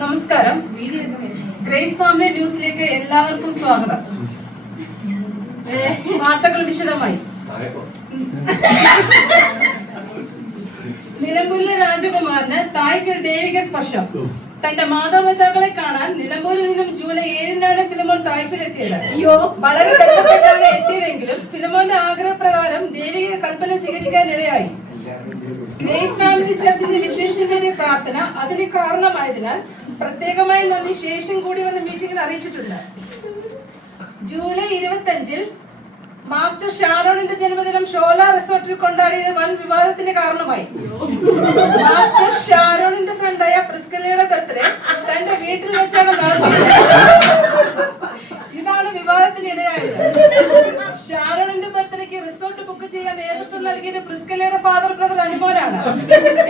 നമസ്കാരം. Grace family ന്യൂസിലേക്ക് എല്ലാവർക്കും സ്വാഗതം. വാർത്തകൾ വിശദമായി. നിലമ്പൂരിലെ രാജകുമാരന് തായ്ഫിൽ ദൈവിക സ്പർശം. തന്റെ മാതാപിതാക്കളെ കാണാൻ നിലമ്പൂരിൽ നിന്നും ജൂലൈ 7-നാണ് ഫിലിമോൻ തായ്ഫിൽ എത്തിയത്. വളരെ കഷ്ടപ്പെട്ടാണ് എത്തിയതെങ്കിലും ഫിലിമോന്റെ ആഗ്രഹപ്രകാരം ദൈവിക കൽപ്പന സ്വീകരിക്കാനിടയായി. ഗ്രേസ് ഫാമിലി ചർച്ചിന്റെ വിശേഷമായ പ്രാർത്ഥന അതിന് കാരണമായതിനാൽ പ്രത്യേകമായി നന്ദി ശേഷം കൂടി വന്ന മീറ്റിംഗിൽ അറിയിച്ചിട്ടുണ്ട്. ജൂലൈ 25-ൽ മാസ്റ്റർ ഷാരോണിന്റെ ജന്മദിനം ഷോല റിസോർട്ടിൽ കൊണ്ടാടിയത് വൻ വിവാദത്തിന് കാരണമായി. മാസ്റ്റർ ഷാരോണിന്റെ ഫ്രണ്ടായ പ്രിസ്കലയുടെ ബർത്ത്ഡേ തന്റെ വീട്ടിൽ വെച്ചാണ് നടത്തിയത്. ഇതാണ് വിവാദത്തിനിടയായത്. ഷാരോണിന്റെ ബർത്ത്ഡേക്ക് റിസോർട്ട് ബുക്ക് ചെയ്യാൻ നേതൃത്വം നൽകിയത് പ്രിസ്കലയുടെ ഫാദർ ബ്രദർ അനുമോനാണ്.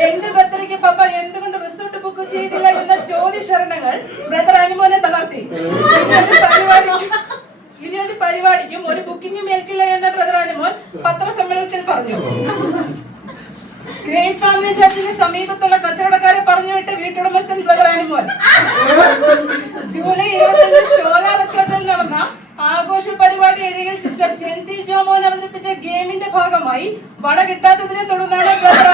എന്റെ ബർത്ത്ഡേക്ക് പപ്പ എന്തുകൊണ്ട് റിസോർട്ട് ബുക്ക് ചെയ്തില്ല എന്ന ചോദ്യശരണങ്ങൾ ബ്രദർ അനുമോനെ തളർത്തി. ഇനിയൊരു പരിപാടിക്കും ഒരു ബുക്കിംഗും ഏൽക്കില്ല എന്ന ബ്രദർ അനുമോൻ പത്രസമ്മേളനത്തിൽ പറഞ്ഞു. ഗ്രേസ് ഫാമിലി ചർച്ചിന് സമീപത്തുള്ള കച്ചവടക്കാരെ പറഞ്ഞുവിട്ട് വീട്ടുടമസ്ഥൻ ബ്രദർ അനുമോൻ ജൂലൈ 25-ന് ഷോല റിസോർട്ടിൽ നടന്ന ആഘോഷ പരിപാടി ഇടയിൽ സിസ്റ്റർ ജെൻസി ജോമോൻ അവതരിപ്പിച്ച ഗെയിമിന്റെ ഭാഗമായി വട കിട്ടാത്തതിനെ തുടർന്നാണ് ബ്രദർ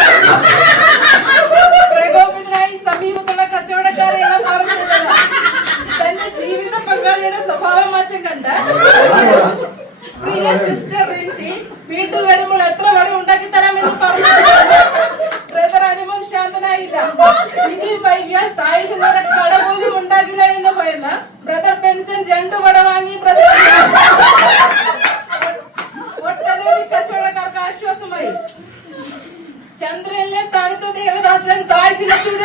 പ്രകോപിതനായി സമീപത്തുള്ള കച്ചവടക്കാരെ എല്ലാം പറഞ്ഞിട്ടുള്ളത്. തന്റെ ജീവിത പങ്കാളിയുടെ സ്വഭാവ മാറ്റം കണ്ട് സിസ്റ്റർ റിൻസി വീട്ടിൽ വരുമ്പോൾ എത്ര വട ഉണ്ടാക്കി തരാമെന്ന് പറഞ്ഞു. ബ്രദർ അനുമോൻ ശാന്തനായില്ല. ഇനിയും വൈകിയാൽ തായ്ഫിലൂടെ കട പോലും ഉണ്ടാകില്ല എന്ന് ഭയന്ന് ബ്രദർ ബെൻസൺ 2 വട വാങ്ങി ബ്രദർ ഒട്ടനവധി കച്ചവടക്കാർക്ക് ആശ്വാസമായി. ചന്ദ്രനിലെ തണുത്ത ദേവദാസൻ തായ്ഫിലെ ചൂടിൽ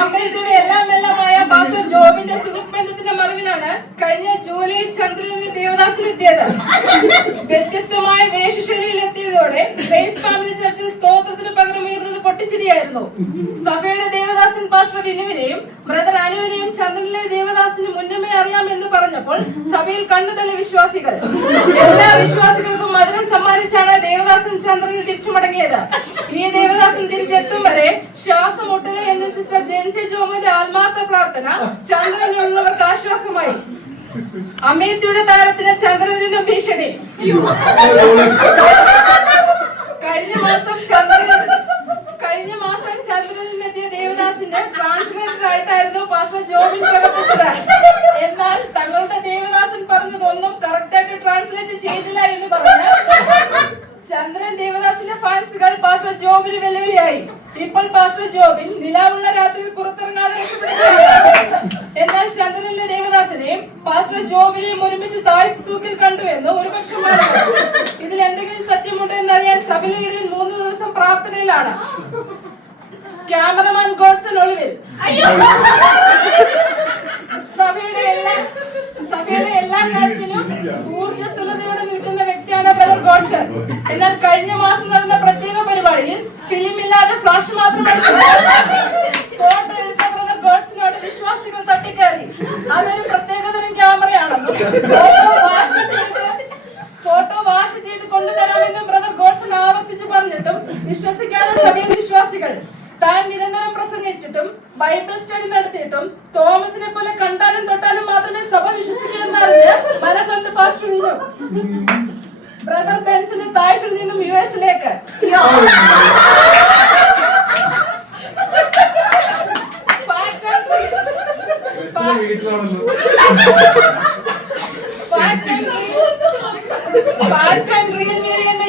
അമ്മയുടെ എല്ലാമെല്ലാമായ പാസ്റ്റർ ജോബിന്റെ സുഹൃത്ബന്ധത്തിന്റെ മറവിലാണ് കഴിഞ്ഞ ജൂലൈ ചന്ദ്രനിലെ ദേവദാസിലെത്തിയത്. വ്യത്യസ്തമായ വേഷശൈലിയിൽ എത്തിയതോടെ ഗ്രേസ് ഫാമിലി ചർച്ചിൽ സ്തോത്രത്തിന് പകരം ഉയർന്നത് പൊട്ടിച്ചിരിയായിരുന്നു. സഭയുടെ ദേവദാസൻ പാസ്റ്റർ വിനുവിനെയും ബ്രദർ അനുവിനെയും ചന്ദ്രനിലെ ദേവദാസിന് മുന്നമേ അറിയാമെന്ന് പറഞ്ഞപ്പോൾ സഭയിൽ കണ്ണുതള്ളി വിശ്വാസികൾ. എല്ലാ വിശ്വാസികൾക്കും മധുരം സമ്മാനിച്ചാണ് ദേവദാസൻ ചന്ദ്രനിൽ തിരിച്ചു മടങ്ങിയത്. ഈ ദേവദാസൻ തിരിച്ചെത്തും വരെ ശ്വാസം മുട്ടല് എന്ന് സിസ്റ്റർ ജെൻസി ജോമന്റെ ആത്മാർത്ഥ പ്രാർത്ഥന ചന്ദ്രനിലുള്ളവർക്ക് ആശ്വാസമായി. അമേത്തിയുടെ താരത്തിന് ചന്ദ്രനിൽ നിന്നും ഭീഷണി. കഴിഞ്ഞ മാസം ചന്ദ്രനിൽ നിന്നെത്തിയ ദേവദാസിന്റെ ട്രാൻസ്ലേറ്റർ ആയിട്ടായിരുന്നു പാസ്റ്റർ ജോബിൻ പ്രവർത്തിച്ചത്. എന്നാൽ തങ്ങളുടെ ദേവദാസൻ പറഞ്ഞതൊന്നും കറക്റ്റായിട്ട് ട്രാൻസ്ലേറ്റ് ചെയ്തില്ല എന്ന് പറഞ്ഞ് ചന്ദ്രൻ ദേവദാസിന്റെ ഫാൻസുകൾ പാസ്റ്റർ ജോബിന് വെല്ലുവിളിയായി. ഇപ്പോൾ പാസ്റ്റർ ജോബിൻ നിലാവുള്ള രാത്രിയിൽ പുറത്തിറങ്ങാതെ രക്ഷപ്പെടുകയാണ്. എന്നാൽ ചന്ദ്രനിലെ ദേവദാസനെയും പാസ്റ്റർ ജോബിനെയും ഒരുമിച്ച് തായ്ഫ് സൂക്കിൽ കണ്ടുവെന്ന് ഒരു പക്ഷം ഇതിൽ എന്തെങ്കിലും സത്യമുണ്ടോ എന്നറിയാൻ സഭയിലെ 3 ദിവസം പ്രാർത്ഥനയിലാണ്. ക്യാമറമാൻ ഗോഡ്സൺ ഒളിവിൽ. സഭയുടെ എല്ലാ കാര്യത്തിലും ഊർജ്ജസ്വലതയോടെ നിൽക്കുന്ന വ്യക്തിയാണ് ബ്രദർ ഗോഡ്സൺ. എന്നാൽ കഴിഞ്ഞ മാസം നടന്ന പ്രത്യേക പരിപാടിയിൽ ഫിലിം ഇല്ലാതെ ഫ്ലാഷ് മാത്രം ഫോട്ടോ എടുത്ത ബ്രദർ ഗോഡ്സനോട് വിശ്വാസികൾ തട്ടിക്കയറി. അതൊരു പ്രത്യേകതരം ക്യാമറയാണെന്നും ഫോട്ടോ വാഷ് ചെയ്ത് കൊണ്ടുതരാമെന്നും ബ്രദർ ഗോഡ്സൺ ആവർത്തിച്ച് പറഞ്ഞിട്ടും വിശ്വസിക്കാതെ സഭയിൽ വിശ്വാസികൾ. താൻ നിരന്തരം പ്രസംഗിച്ചിട്ടും ബൈബിൾ സ്റ്റഡി നടത്തിയിട്ടും തോമസിനെ പോലെ കണ്ടാലും തൊട്ടാലും മാത്രമേ സഭ വിശ്വസിക്കുകയെന്നറിഞ്ഞ് മനസ്സൊന്ന് പാസ്റ്റർ വീണു. ബ്രദർ ബെൻസിന് തായ്ഫിൽ നിന്നും യുഎസിലേക്ക്.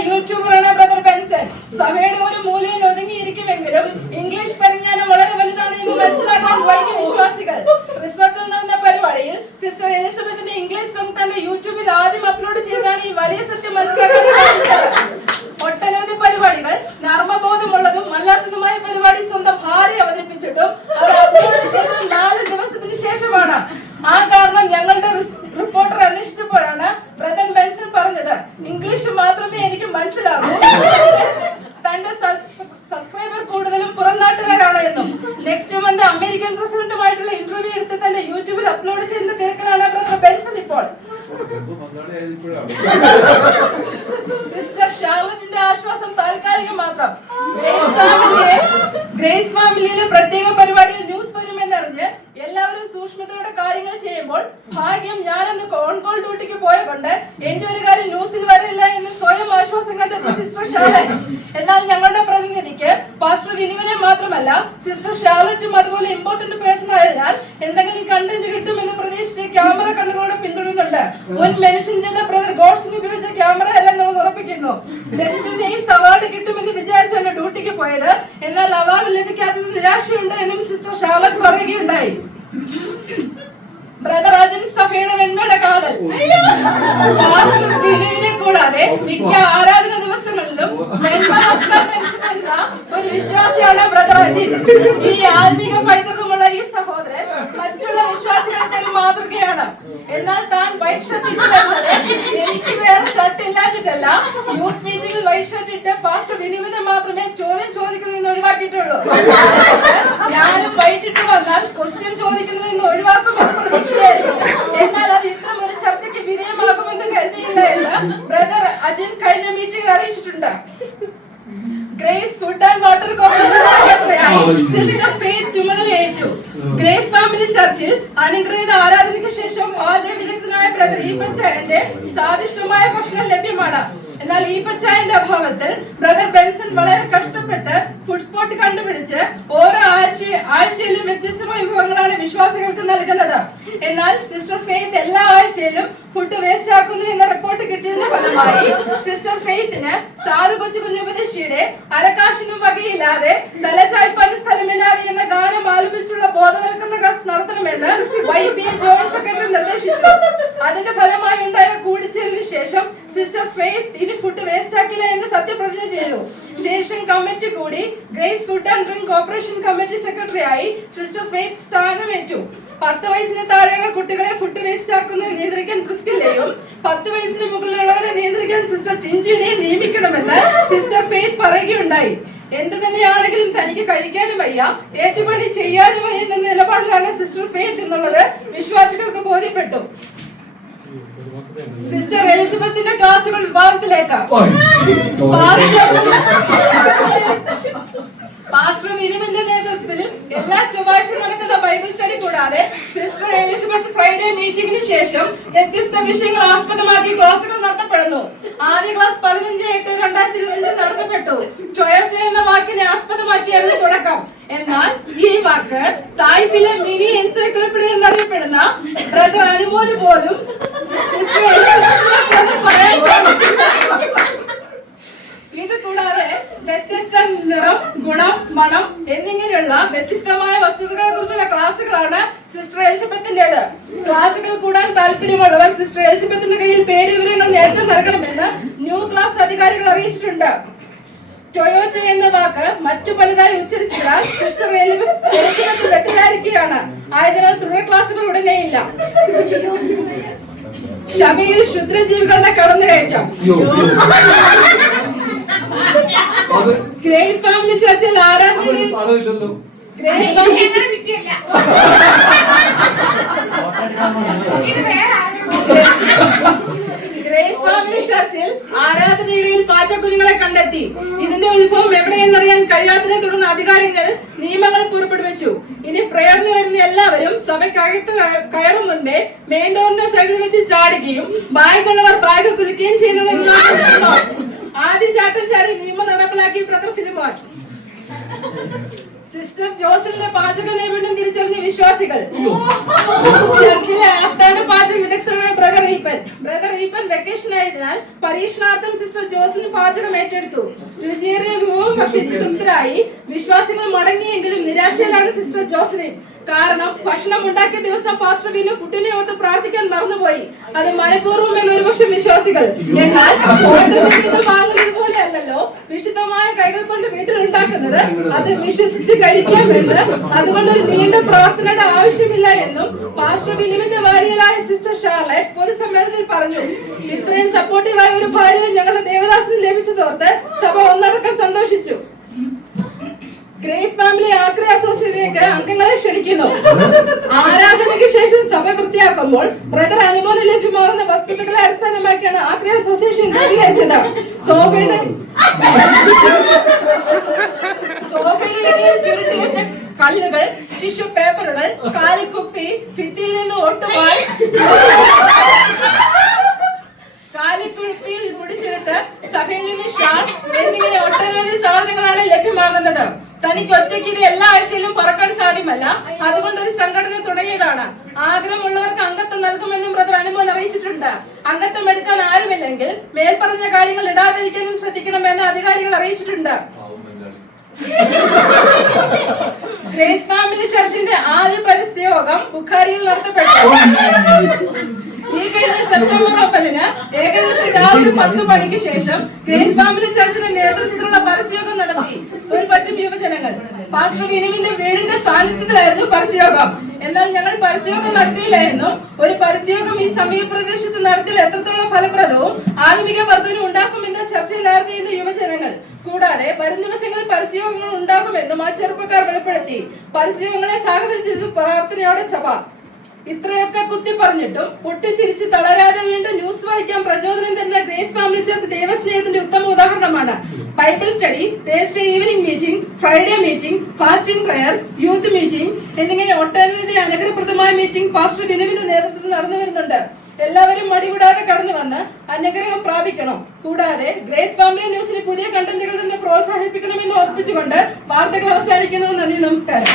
യൂട്യൂബറാണ് ബ്രദർ ബെൻസൺ. സഭയുടെ ഒരു മൂലയിൽ ഒതുങ്ങിയിരിക്കുമെങ്കിലും ഇംഗ്ലീഷ് പരിജ്ഞാനം വളരെ വലുതാണ് എന്ന് മനസ്സിലാക്കാൻ വൈകി വിശ്വാസികൾ. റിസോർട്ടിൽ നടന്ന പരിപാടിയിൽ സിസ്റ്റർ എലിസബത്തിന്റെ ഇംഗ്ലീഷ് സോങ് തന്റെ യൂട്യൂബിൽ ആദ്യം അപ്ലോഡ് ചെയ്താണ് ഈ വലിയ സത്യം മനസ്സിലാക്കാൻ സാധിച്ചത്. ഒട്ടനവധി പരിപാടികൾ നർമ്മബോധമുള്ളതും അല്ലാത്തതുമായ പരിപാടി സ്വന്തം ഭാര്യ അവതരിപ്പിച്ചിട്ടും അത് അപ്ലോഡ് ചെയ്തത് 4 ദിവസത്തിന് ശേഷമാണ്. ആ കാരണം ഞങ്ങളുടെ റിപ്പോർട്ടർ അന്വേഷിച്ചപ്പോഴാണ് ബ്രദർ ബെൻസൺ പറഞ്ഞത് ഇംഗ്ലീഷ് മാത്രമേ എനിക്ക് മനസ്സിലാകൂ. തന്റെ സബ്സ്ക്രൈബർ കൂടുതലും പുറം നാട്ടുകാരാണ് എന്നും നെക്സ്റ്റ് മന്ത് അമേരിക്കൻ പ്രസിഡന്റുമായിട്ടുള്ള ഇന്റർവ്യൂ എടുത്ത് തന്റെ യൂട്യൂബിൽ അപ്ലോഡ് ചെയ്യുന്ന തിരക്കിലാണ് ബ്രദർ ബെൻസൺ ഇപ്പോൾ. സിസ്റ്റർ ഷാർലറ്റിന്റെ ആശ്വാസം താൽക്കാലിക മാത്രം. ഗ്രേസ് ഫാമിലിയിലെ പ്രത്യേക പരിപാടിയിൽ ന്യൂസ് വരുമെന്നറിഞ്ഞ് എല്ലാവരും സൂക്ഷ്മതയോടെ കാര്യങ്ങൾ ചെയ്യുമ്പോൾ ഭാഗ്യം ഞാനന്ന് ഓൺ കോൾ ഡ്യൂട്ടിക്ക് പോയ കൊണ്ട് എന്റെ ഒരു കാര്യം ന്യൂസിൽ വരില്ല എന്ന് സ്വയം ആശ്വാസം കണ്ടെത്തി സിസ്റ്റർ ഷാർലറ്റ്. എന്നാൽ ഞങ്ങളുടെ പ്രതിനിധിക്ക് പാസ്റ്റർ വിനുവിനെ മാത്രമല്ല സിസ്റ്റർ ഷാർലറ്റും അതുപോലെ ഇമ്പോർട്ടന്റ് പേഴ്സൺ ആയതിനാൽ എന്തെങ്കിലും കണ്ടന്റ് കിട്ടുമെന്ന് പ്രതീക്ഷിച്ച് ക്യാമറ കണ്ണുകളോടെ പിന്തുടരുന്നുണ്ട്. മുൻ മെൻഷൻ ചെയ്ത ബ്രദർ ഗോഡ്സിന് ഉപയോഗിച്ച ക്യാമറ അല്ലെന്നുള്ളത് ഉറപ്പിക്കുന്നു. അവാർഡ് കിട്ടുമെന്ന് വിചാരിച്ചാണ് ഡ്യൂട്ടിക്ക് പോയത്. എന്നാൽ അവാർഡ് ലഭിക്കാത്തത് നിരാശയുണ്ട് എന്നും സിസ്റ്റർ ഷാർലറ്റ് പറയുകയുണ്ടായി. ബ്രദർ അജൻ സഭയുടെ വെണ്മയുടെ കാതൽ വിനുവിനെ കൂടാതെ മിക്ക ആരാധന ദിവസങ്ങളിലും വെണ്മ വസ്ത്രം ധരിച്ചു വരുന്ന ഒരു വിശ്വാസിയാണ് ബ്രദർ അജിൻ. ഈ ആത്മീക പൈതൃകമുള്ള ഈ സഹോദരൻ മറ്റുള്ള വിശ്വാസികൾക്ക് ഒരു മാതൃകയാണ്. എന്നാൽ താൻ വൈറ്റ് ഷർട്ട് ഇട്ട് വരുന്നത് എനിക്ക് വേറെ ഷർട്ട് ഇല്ലാഞ്ഞിട്ടല്ല, യൂത്ത് മീറ്റിംഗിൽ വൈറ്റ് ഷർട്ട് ഇട്ട് പാസ്റ്റർ വിനുവിനെ മാത്രമേ ചോദ്യം ചോദിക്കുന്നതിന് ഒഴിവാക്കിയിട്ടുള്ളൂ. ഞാനും വൈറ്റ് ഇട്ട് വന്നാൽ ക്വസ്റ്റ്യൻ ചോദിക്കുന്നതിന് ഒഴിവാക്കുമെന്ന് പ്രതീക്ഷയായിരുന്നു. എന്നാൽ അത് ഇത്തരം ഒരു ചർച്ചയ്ക്ക് വിധേയമാകുമെന്ന് കരുതിയില്ല എന്ന് ബ്രദർ അജിൻ കഴിഞ്ഞ മീറ്റിംഗിൽ അറിയിച്ചിട്ടുണ്ട്. Grace food and water corporation sister faith ചുമതലയേറ്റു. ഗ്രേസ് ഫാമിലി ചർച്ചിൽ അനുഗ്രഹീത ആരാധനയ്ക്ക് ശേഷം പാചക വിദഗ്ധനായ ബ്രദർ ഈപ്പച്ചായന്റെ സ്വാദിഷ്ടമായ ഭക്ഷണം ലഭ്യമാണ്. എന്നാൽ ഈപ്പച്ചായന്റെ അഭാവത്തിൽ ബ്രദർ ബെൻസൺ വളരെ കഷ്ടപ്പെട്ട് ഫുഡ് സ്പോട്ട് കണ്ടുപിടിച്ച് ഓരോ ആഴ്ചയിലും വ്യത്യസ്തമായ വിഭവങ്ങളാണ് വിശ്വാസികൾക്ക് നൽകുന്നത്. എന്നാൽ സിസ്റ്റർ ഫെയ്ത്ത് എല്ലാ ആഴ്ചയിലും ഫുഡ് വേസ്റ്റ് ആക്കുന്നു എന്ന റിപ്പോർട്ട് കിട്ടിയതിന്റെ ഫലമായി സിസ്റ്റർ ഫെയ്ത്തിന് സാധു കൊച്ചു കുഞ്ഞുപദേശിയുടെ അരക്കാശിനും വകയില്ലാതെ തലചായ്പാനും സ്ഥലമില്ലാതെ എന്ന ഗാനം ആലപിച്ചുള്ള ബോധവൽക്കരണ ക്ലാസ് നടത്തണമെന്ന് YPA ജോയിന്റ് സെക്രട്ടറി നിർദ്ദേശിച്ചു. അതിന്റെ ഫലമായി ഉണ്ടായ കൂടിച്ചേരലിന് ശേഷം സിസ്റ്റർ ഫെയ്ത്ത് ഇനി ഫുഡ് വേസ്റ്റ് ആക്കില്ല എന്ന് സത്യപ്രതിജ്ഞ ചെയ്തു. ശേഷം കമ്മിറ്റി കൂടി grace food and drink corporation committee സെക്രട്ടറിയായി സിസ്റ്റർ ഫെയ്ത്ത് സ്ഥാനമേറ്റു. 10 വയസ്സിന് താഴെയുള്ള കുട്ടികളെ ഫുഡ് വേസ്റ്റ് ആക്കുന്നത് നിയന്ത്രിക്കാൻ പ്രിസ്കില്ലയും 10 വയസ്സിന് മുകളിലുള്ളവരെ നിയന്ത്രിക്കാൻ സിസ്റ്റർ ചിഞ്ചുവിനെ നിയമിക്കണമെന്ന് സിസ്റ്റർ ഫെയ്ത്ത് പറയുകയുണ്ടായി. എന്ത് തന്നെയാണെങ്കിലും തനിക്ക് കഴിക്കാനും വയ്യ, ഏറ്റുപണി ചെയ്യാനും വയ്യ എന്ന നിലപാടിലാണ് സിസ്റ്റർ ഫെയ്ത്ത് എന്നുള്ളത് വിശ്വാസികൾക്ക് ബോധ്യപ്പെട്ടു. സിസ്റ്റർ എലിസബത്തിന്റെ ക്ലാസുകൾ വിവാദത്തിലേക്ക്. പാസ്റ്റർ വിനുവിന്റെ നേതൃത്വത്തിൽ എല്ലാ ചൊവ്വാഴ്ച നടക്കുന്ന ബൈബിൾ സ്റ്റഡി കൂടാതെ സിസ്റ്റർ എലിസബത്ത് ഫ്രൈഡേ മീറ്റിംഗിന് ശേഷം വ്യത്യസ്ത വിഷയങ്ങൾ ആസ്പദമാക്കി ക്ലാസുകൾ നടത്തപ്പെടുന്നു. ആദ്യ ക്ലാസ് 15/8/2025 നടത്തപ്പെട്ടു. ടൊയോട്ട എന്ന വാക്കിനെ ആസ്പദമാക്കിയായിരുന്നു തുടക്കം. എന്നാൽ ഈ വാക്ക് തായ്പിലെ മിനി എൻസൈക്ലോപീഡിയ എന്നറിയപ്പെടുന്ന ബ്രദർ അനുമോന് പോലും ഇത് കൂടാതെ വ്യത്യസ്ത നിറം, ഗുണം, മണം എന്നിങ്ങനെയുള്ള വ്യത്യസ്തമായ വസ്തുതകളെ കുറിച്ചുള്ള ക്ലാസുകളാണ് സിസ്റ്റർ എലിസബത്തിന്റേത്. ക്ലാസുകൾ കൂടാൻ താല്പര്യമുള്ളവർ സിസ്റ്റർ എലിസബത്തിന്റെ കയ്യിൽ പേര് വിവരങ്ങൾ നേരത്തെ നൽകണമെന്ന് ന്യൂ ക്ലാസ് അധികാരികൾ അറിയിച്ചിട്ടുണ്ട്. ടൊയോട്ട എന്ന വാക്ക് മറ്റു പലതായി ഉച്ചരിച്ചതിനാൽ സിസ്റ്റർ എലിസബത്ത് വെട്ടിലായിരിക്കുകയാണ്. ആയതിനാൽ തുടർ ക്ലാസുകൾ ഉടനെയില്ല. ഷബിയിൽ ക്ഷുദ്രജീവികളുടെ കടന്നുകയറ്റം. ഗ്രേസ് ഫാമിലി ചർച്ചിൽ ആരാധനയിൽ ഗ്രേസ് ഫാമിലി ചർച്ചിൽ ആരാധനയിടയിൽ പാറ്റക്കുഞ്ഞുങ്ങളെ കണ്ടെത്തി. ഇതിന്റെ ഉത്ഭവം എവിടെയെന്നറിയാൻ കഴിയാത്തതിനെ തുടർന്ന് അധികാരികൾ നിയമങ്ങൾ പുറപ്പെടുവിച്ചു. ഇനി പ്രേയറിന് വരുന്ന എല്ലാവരും സഭയ്ക്കകത്ത് കയറും മുൻപേ മെയിൻ ഡോറിന്റെ സൈഡിൽ വെച്ച് ചാടുകയും ബാഗുള്ളവർ ബാഗ് കുലുക്കുകയും ചെയ്യുന്നതെന്നാണ്. ആദ്യ ചാട്ടം ചാടി നിയമം നടപ്പിലാക്കി ബ്രദർ ഫിലിമോൻ. സിസ്റ്റർ ജോസലിന്റെ പാചക നൈപുണ്യം തിരിച്ചറിഞ്ഞ വിശ്വാസികൾ. ചർച്ചിലെ ആസ്ഥാന പാചക വിദഗ്ധനായ ബ്രദർ ഈപ്പൻ വെക്കേഷൻ ആയതിനാൽ പരീക്ഷണാർത്ഥം സിസ്റ്റർ ജോസലിന് പാചകം ഏറ്റെടുത്തു. രുചിയേറിയ വിഭവം ഭക്ഷിച്ച് തൃപ്തരായി വിശ്വാസികൾ മടങ്ങിയെങ്കിലും നിരാശയിലാണ് സിസ്റ്റർ ജോസലിൻ. കാരണം ഭക്ഷണം ഉണ്ടാക്കിയ ദിവസം പാസ്റ്റർ വിനു ഫുഡിനെ ഓർത്ത് പ്രാർത്ഥിക്കാൻ മറന്നുപോയി. അത് മനഃപൂർവ്വം എന്ന് ഒരുപക്ഷം വിശ്വാസികൾ. എന്നാൽ വാങ്ങുന്നത് പോലെ അല്ലല്ലോ വിശുദ്ധമായ കൈകൾ കൊണ്ട് വീട്ടിൽ ഉണ്ടാക്കുന്നത്, അത് വിശ്വസിച്ച് കഴിക്കാമെന്ന്, അതുകൊണ്ട് ഒരു നീണ്ട പ്രാർത്ഥനയുടെ ആവശ്യമില്ല എന്നും പാസ്റ്റർ വിനുവിന്റെ ഭാര്യയായ സിസ്റ്റർ ഷാർലറ്റ് പൊതുസമ്മേളനത്തിൽ പറഞ്ഞു. ഇത്രയും സപ്പോർട്ടീവായ ഒരു ഭാര്യയെ ഞങ്ങളുടെ ദേവദാസിന് ലഭിച്ചതോർത്ത് സഭ ഒന്നടക്കം സന്തോഷിച്ചു. ഗ്രേസ് ഫാമിലി ആക്രി അസോസിയേഷനിലേക്ക് അംഗങ്ങളെ ക്ഷണിക്കുന്നു. ആരാധനയ്ക്ക് ശേഷം സഭ വൃത്തിയാക്കുമ്പോൾ ബ്രദർ അനുമോന് ലഭ്യമാകുന്ന വസ്തുതകളെ അടിസ്ഥാനമാക്കിയാണ് ആക്രി അസോസിയേഷൻ രൂപീകരിച്ചത്. സോഫയുടെ ചുരുട്ടി വെച്ച കല്ലുകൾ, ടിഷ്യൂ പേപ്പറുകൾ, കാലിക്കുപ്പി, ഭിത്തിയിൽ നിന്ന് ഒട്ടുപാൽ, കാലിക്കുപ്പിയിൽ മുടിച്ചിട്ട് സഭയിൽ നിന്ന് ഷാൾ എന്നിങ്ങനെ ഒട്ടനവധി സാധനങ്ങളാണ് ലഭ്യമാകുന്നത്. തനിക്ക് ഒറ്റയ്ക്ക് ഇത് എല്ലാ ആഴ്ചയിലും പറക്കാൻ സാധ്യമല്ല. അതുകൊണ്ട് ഒരു സംഘടന തുടങ്ങിയതാണ്. ആഗ്രഹമുള്ളവർക്ക് അംഗത്വം നൽകുമെന്നും ബ്രദർ അനുമോൻ അറിയിച്ചിട്ടുണ്ട്. അംഗത്വം എടുക്കാൻ ആരുമില്ലെങ്കിൽ മേൽപ്പറഞ്ഞ കാര്യങ്ങൾ ഇടാതിരിക്കാനും ശ്രദ്ധിക്കണമെന്ന് അധികാരികൾ അറിയിച്ചിട്ടുണ്ട്. ഗ്രേസ് ഫാമിലി ചർച്ചിന്റെ ആദ്യ പരസ്യയോഗം ബുഖാരിയിൽ നടത്തപ്പെട്ടു. ഈ കഴിഞ്ഞ സെപ്റ്റംബർ 9-ന് ഏകദേശം രാവിലെ 10 മണിക്ക് ശേഷം ഗ്രേസ് ഫാമിലി ചർച്ചിന്റെ നേതൃത്വത്തിലുള്ള പരസ്യയോഗം നടത്തി. ഒരു പറ്റം യുവജനങ്ങൾ പാസ്റ്റർ വിനുവിന്റെ വീടിന്റെ സാന്നിധ്യത്തിലായിരുന്നു പരസ്യയോഗം. എന്നാൽ ഞങ്ങൾ പരസ്യയോഗം നടത്തിയില്ലായിരുന്നു. ഒരു പരസ്യയോഗം ഈ സമീപപ്രദേശത്ത് നടത്തിയാൽ എത്രത്തോളം ഫലപ്രദവും ആത്മീക വർധനവും ഉണ്ടാക്കുമെന്ന് ചർച്ചയിലായിരുന്നു യുവജനങ്ങൾ. കൂടാതെ വരും ദിവസങ്ങളിൽ പരസ്യയോഗങ്ങൾ ഉണ്ടാകുമെന്നും ആ ചെറുപ്പക്കാർ വെളിപ്പെടുത്തി. പരസ്യയോഗങ്ങളെ സ്വാഗതം ചെയ്തു പ്രാർത്ഥനയോടെ സഭ. ഇത്രയൊക്കെ കുത്തി പറഞ്ഞിട്ടും പൊട്ടിച്ചിരിച്ച് തളരാതെ വീണ്ടും ന്യൂസ് വായിക്കാൻ പ്രചോദനം തരുന്ന ഗ്രേസ് ഫാമിലി ചർച്ച് ദൈവസ്നേഹത്തിന്റെ ഉത്തമ ഉദാഹരണമാണ്. Bible study, Thursday evening meeting, Friday meeting, fasting prayer, youth meeting എന്നിങ്ങനെ ഒട്ടനവധി അനുഗ്രഹപ്രദമായ മീറ്റിംഗ് പാസ്റ്റർ വിനുവിന്റെ നേതൃത്വത്തിൽ നടന്നു വരുന്നുണ്ട്. എല്ലാവരും മടികൂടാതെ കടന്നു വന്ന് അനുഗ്രഹം പ്രാപിക്കണം. കൂടാതെ ഗ്രേസ് ഫാമിലി ന്യൂസിലെ പുതിയ കണ്ടന്റുകളിൽ നിന്ന് പ്രോത്സാഹിപ്പിക്കണമെന്ന് ഓർപ്പിച്ചുകൊണ്ട് വാർത്തകൾ അവസാനിക്കുന്നു. നന്ദി, നമസ്കാരം.